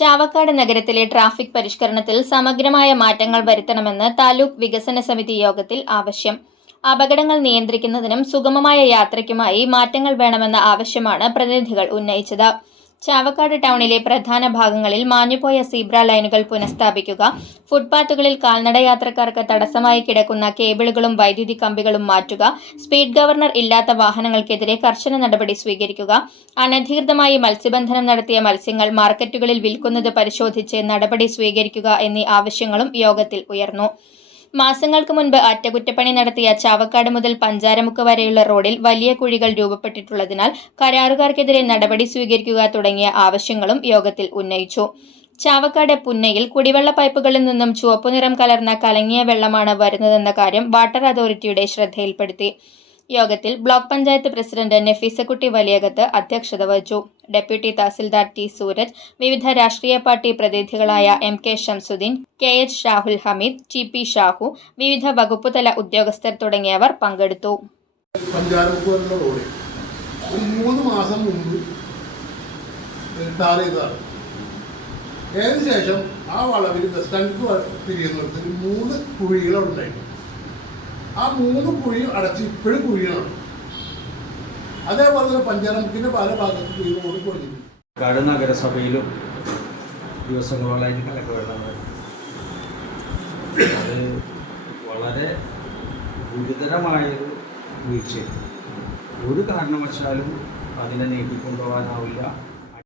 ചാവക്കാട് നഗരത്തിലെ ട്രാഫിക് പരിഷ്കരണത്തിൽ സമഗ്രമായ മാറ്റങ്ങൾ വരുത്തണമെന്ന് താലൂക്ക് വികസന സമിതി യോഗത്തിൽ ആവശ്യം. അപകടങ്ങൾ നിയന്ത്രിക്കുന്നതിനും സുഗമമായ യാത്രയ്ക്കുമായി മാറ്റങ്ങൾ വേണമെന്ന ആവശ്യമാണ് പ്രതിനിധികൾ ഉന്നയിച്ചത്. ചാവക്കാട് ടൗണിലെ പ്രധാന ഭാഗങ്ങളിൽ മാഞ്ഞുപോയ സീബ്ര ലൈനുകൾ പുനഃസ്ഥാപിക്കുക ഫുട്പാത്തുകളിൽ കാൽനടയാത്രക്കാർക്ക് തടസ്സമായി കിടക്കുന്ന കേബിളുകളും വൈദ്യുതി കമ്പികളും മാറ്റുക സ്പീഡ് ഗവർണർ ഇല്ലാത്ത വാഹനങ്ങൾക്കെതിരെ കർശന നടപടി സ്വീകരിക്കുക അനധികൃതമായി മത്സ്യബന്ധനം നടത്തിയ മത്സ്യങ്ങൾ മാർക്കറ്റുകളിൽ വിൽക്കുന്നത് പരിശോധിച്ച് നടപടി സ്വീകരിക്കുക എന്നീ ആവശ്യങ്ങളും യോഗത്തിൽ ഉയർന്നു. മാസങ്ങൾക്ക് മുൻപ് അറ്റകുറ്റപ്പണി നടത്തിയ ചാവക്കാട് മുതൽ പഞ്ചാരമുക്ക് വരെയുള്ള റോഡിൽ വലിയ കുഴികൾ രൂപപ്പെട്ടിട്ടുള്ളതിനാൽ കരാറുകാർക്കെതിരെ നടപടി സ്വീകരിക്കുക തുടങ്ങിയ ആവശ്യങ്ങളും യോഗത്തിൽ ഉന്നയിച്ചു. ചാവക്കാട് പുന്നയിൽ കുടിവെള്ള പൈപ്പുകളിൽ നിന്നും ചുവപ്പുനിറം കലർന്ന കലങ്ങിയ വെള്ളമാണ് വരുന്നതെന്ന കാര്യം വാട്ടർ അതോറിറ്റിയുടെ ശ്രദ്ധയിൽപ്പെടുത്തി. യോഗത്തിൽ ബ്ലോക്ക് പഞ്ചായത്ത് പ്രസിഡന്റ് നഫീസക്കുട്ടി വലിയകത്ത് അധ്യക്ഷത വഹിച്ചു. ഡെപ്യൂട്ടി തഹസിൽദാർ ടി സൂരജ് വിവിധ രാഷ്ട്രീയ party പ്രതിനിധികളായ M K Shamsudheen K H Shahul Hameed T P Shahu വിവിധ വകുപ്പുതല ഉദ്യോഗസ്ഥർ തുടങ്ങിയവർ പങ്കെടുത്തു. മൂന്ന് മാസം മുമ്പ് ആ വളവിൽ ബസ് സ്റ്റാൻഡിക്ക് തിരിയുന്നിടത്ത് മൂന്ന് കുഴികളുണ്ടായിരുന്നു. ആ മൂന്ന് കുഴി അടച്ച് ഇപ്പോഴും കുഴികളാണ്. അതേപോലെ തന്നെ പഞ്ചാരമുക്കിന്റെ പല ഭാഗത്തും ഈ റോഡ് പൊളിഞ്ഞു. കാട് നഗരസഭയിലും ദിവസങ്ങളോളായിട്ട് കലക്കവെള്ളം അത് വളരെ ഗുരുതരമായൊരു വീഴ്ച ഒരു കാരണവശാലും അതിനെ നീട്ടിക്കൊണ്ടുപോകാനാവില്ല.